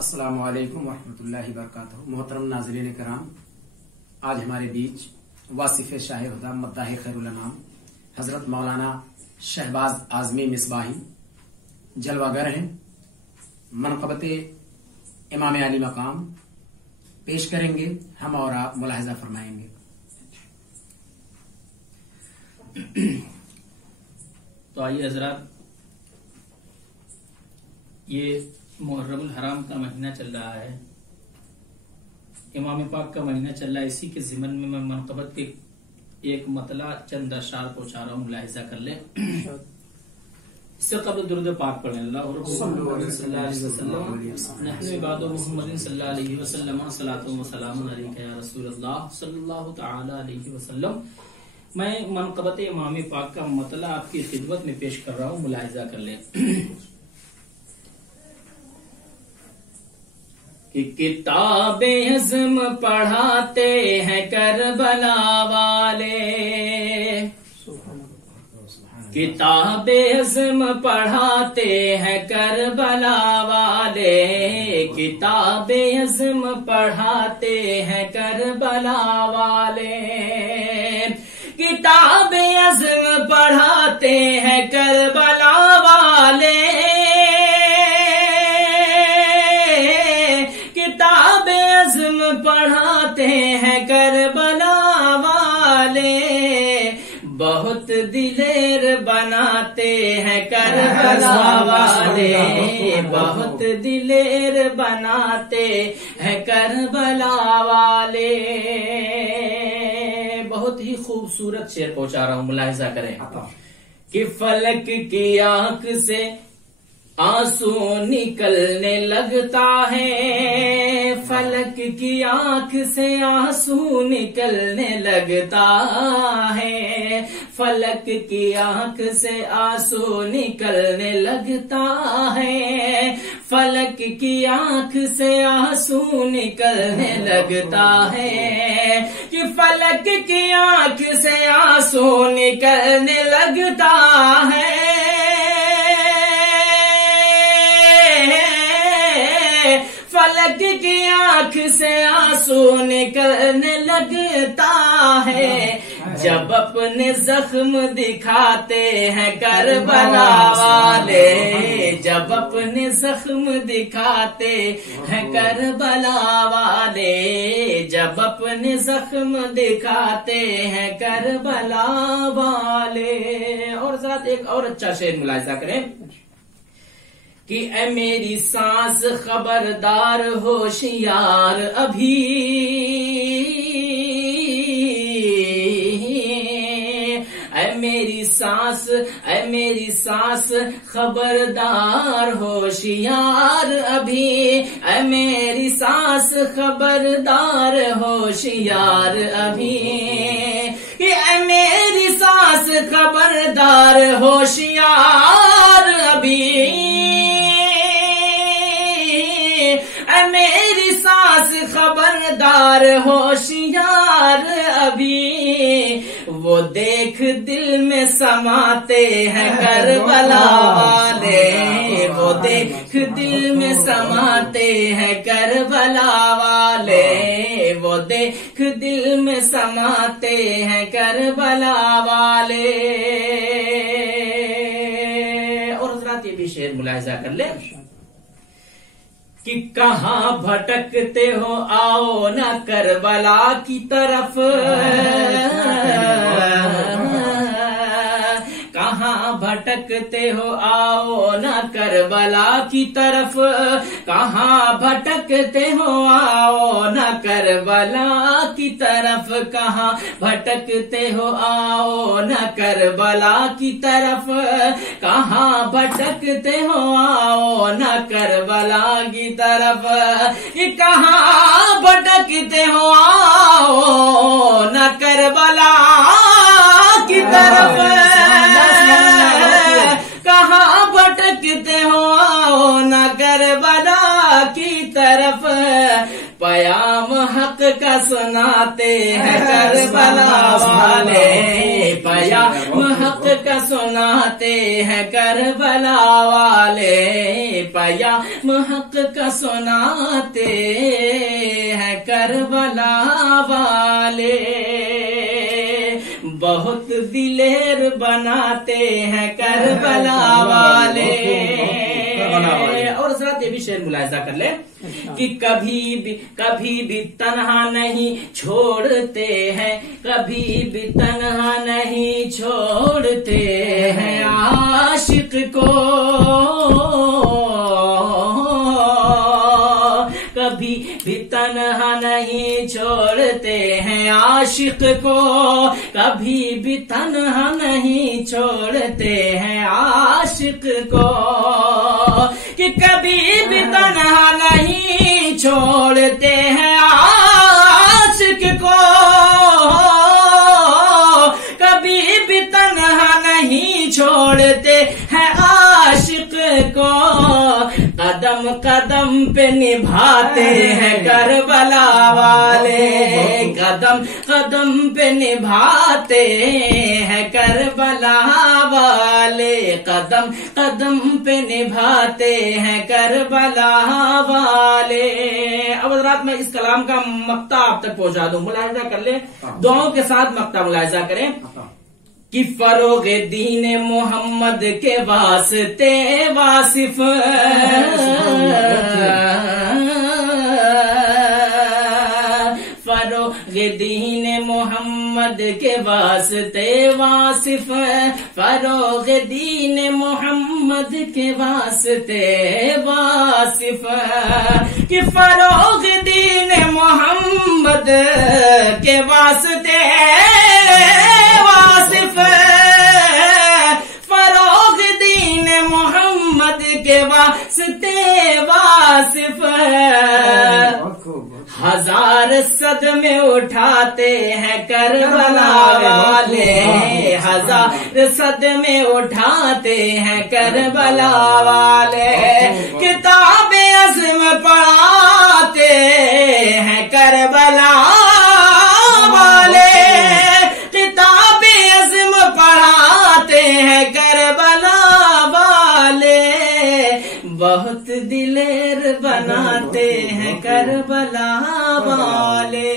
السلام علیکم ورحمۃ اللہ وبرکاتہ۔ محترم ناظرین کرام، آج ہمارے بیچ واصف شاہ ہدی مداح خیر الانام حضرت مولانا شہباز اعظمی مصباحی جلوہ گر ہیں، منقبت امام علی مقام پیش کریں گے، ہم اور آپ ملاحظہ فرمائیں گے۔ تو آئیے حضرات، یہ محرم الحرام کا مہینہ چل رہا ہے، امام پاک کا مہینہ چل رہا ہے، اسی کے ضمن میں منقبت کے ایک مطلع چند اشعار پہنچا رہا ہوں، ملاحظہ کر لیں۔ اس سے قبل درود پاک پڑھیں، اللہ صلی اللہ علیہ وسلم، نحن عباد محمد صلی اللہ علیہ وسلم، صلاۃ و سلام علیک یا رسول اللہ صلی اللہ تعالی علیہ وسلم۔ میں منقبت امام پاک کا مطلع آپ کی خدمت میں پیش کر رہا ہوں، ملاحظہ کر لیں۔ کہ کتاب عزم پڑھاتے ہیں کربلا والے، کتاب عزم پڑھاتے ہیں کربلا والے، کتاب عزم پڑھاتے ہیں کربلا والے، کتاب عزم پڑھاتے ہیں کربلا والے، کتاب عزم پڑھاتے ہیں کربلا والے، بہت دلیر بناتے ہیں کربلا والے، بہت دلیر بناتے ہیں کربلا والے۔ بہت ہی خوبصورت شعر پہنچا رہا ہوں، ملاحظہ کریں کہ فلک کی آنکھ سے آنسو نکلنے لگتا ہے، فلک کی آنکھ سے آنسو نکلنے لگتا ہے، فلک کی آنکھ سے آنسو نکلنے لگتا ہے، فلک کی آنکھ سے آنسو نکلنے لگتا ہے، کہ فلک کی آنکھ سے آنسو نکلنے لگتا ہے، فلک کی آنکھ سے آنسو نکلنے لگتا ہے، جب اپنے زخم دکھاتے ہیں کربلا والے، جب اپنے زخم دکھاتے ہیں کربلا والے، جب اپنے زخم دکھاتے ہیں کربلا والے۔ اور ذرا ایک اور اچھا شعر ملاحظہ کریں کہ اے میری سانس خبردار ہوشیار ابھی، اے میری سانس، اے میری سانس خبردار ہوشیار ابھی، اے میری سانس خبردار ہوشیار ابھی، کہ اے میری سانس خبردار ہوشیار ابھی، اے میری سانس خبردار ہوشیار ابھی، وہ دیکھ دل میں سماتے ہیں کربلا والے، وہ دیکھ دل میں سماتے ہیں کربلا والے، وہ دیکھ دل میں سماتے ہیں کربلا والے۔ اور حضرات یہ بھی شعر ملاحظہ کر لیں کہ کہاں بھٹکتے ہو آؤ نہ کربلا کی طرف، کہاں بھٹکتے ہو آؤ نہ کربلا کی طرف، کہاں بھٹکتے ہو آؤ نہ کربلا کی طرف، کہاں بھٹکتے ہو آؤ نہ کربلا کی طرف، کہاں بھٹکتے ہو آؤ نہ کربلا کی طرف، کہاں بھٹکتے ہو آؤ نہ کربلا کی طرف، کہاں بھٹکتے ہو آؤ نہ کربلا کی طرف، پیام حق کا سناتے ہیں کربلا والے، پیام حق کا سناتے ہیں کربلا والے، پیام حق کا سناتے ہیں کربلا والے، بہت دلیر بناتے ہیں کربلا والے۔ اور حضرات یہ بھی شعر ملاحظہ کر لیں کہ کبھی بھی تنہا نہیں چھوڑتے ہیں، کبھی بھی تنہا نہیں چھوڑتے ہیں عاشق کو، کبھی بھی تنہا نہیں چھوڑتے ہیں عاشق کو، کبھی بھی تنہا نہیں چھوڑتے ہیں عاشق کو، کہ کبھی بھی تنہا نہیں چھوڑتے ہیں عاشق کو، کبھی بھی تنہا نہیں چھوڑتے ہیں عاشق کو، قدم قدم پہ نبھاتے ہیں کربلا والے، قدم قدم پہ نبھاتے ہیں کربلا والے، قدم قدم پہ نبھاتے ہیں کربلا والے۔ اب حضرات میں اس کلام کا مقطع آپ تک پہنچا دوں، ملاحظہ کر لیں، دعاؤں کے ساتھ مقطع ملاحظہ کریں کہ فروغ دین محمد کے واسطے واصف، فروغ دین محمد کے واسطے واصف، فروغ دین محمد کے واسطے واصف، کہ فروغ دین محمد کے واسطے واصف، فروغ دین محمد کے واسطے واصف، ہزار صدمے اٹھاتے ہیں کربلا والے، ہزار صدمے اٹھاتے ہیں کربلا والے، کتاب عزم پڑھاتے ہیں کربلا والے، کتاب عزم پڑھاتے ہیں کربلا والے، بہت دلیر بناتے ہیں کربلا والے۔